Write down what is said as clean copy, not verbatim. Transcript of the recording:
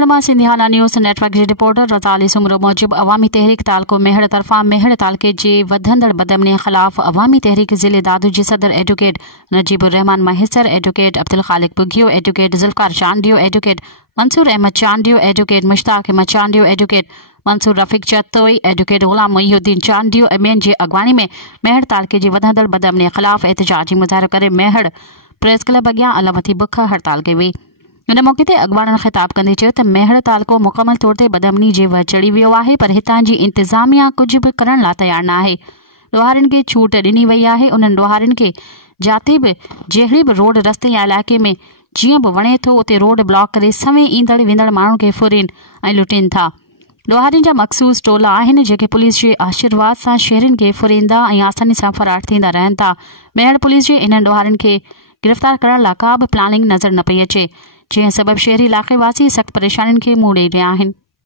मेहड़ मां सिंधियाना news network जे रिपोर्टर रज़ाली सुमरो मूजिब अवामी तहरीक तालको मेहड़ तरफ़ां मेहड़ तालके जे वधंदड़ बदमनी ख़िलाफ़ अवामी तहरीक ज़िले दादू जे सदर advocate Najibur Rehman Mahesar, advocate Abdul Khaliq Bughio, advocate Zulfiqar Chandio, advocate Mansoor Ahmed Chandio, advocate Mushtaq Ahmed Chandio, advocate Mansoor Rafiq Chatoi, advocate Ghulam Mohiuddin Chandio ॿियनि जी अॻवानी में मेहड़ तालके जे वधंदड़ बदमनी ख़िलाफ़ एहतिजाजी मुज़ाहिरो करे मेहड़ प्रेस क्लब अॻियां अलमती बुख हड़ताल कई हुई। इन मौक़े ते अॻवाननि ख़िताब कंदे चयो त मेहड़ तालको मुकमल तौर ते बदमनी जे वे चढ़ी वियो आहे, पर हितां जी इंतिज़ामिया कुझु बि करण लाइ तयार न आहे। ॾोहारियुनि खे छूट ॾिनी वई आहे। उन्हनि ॾोहारियुनि खे जाते बि जहिड़ी बि रोड रस्ते या इलाइक़े में जीअं बि वणे थो उते रोड ब्लॉक करे सवें ईंदड़ वेंदड़ माण्हुनि खे फुरीन ऐं लुटीनि था। ॾोहारियुनि जा मख़सूस टोला आहिनि जेके पुलिस जे आशीर्वाद सां शहरनि खे फुरींदा ऐं आसानी सां फरार थींदा रहनि था। मेहड़ पुलिस जे इन्हनि ॾोहारियुनि खे गिरफ़्तार करण लाइ का बि प्लानिंग नज़र न पई अचे, जंहिं सबबि शहरी इलाइक़े वासी सख़्त परेशानियुनि खे मुंहुं ॾेई रहिया आहिनि।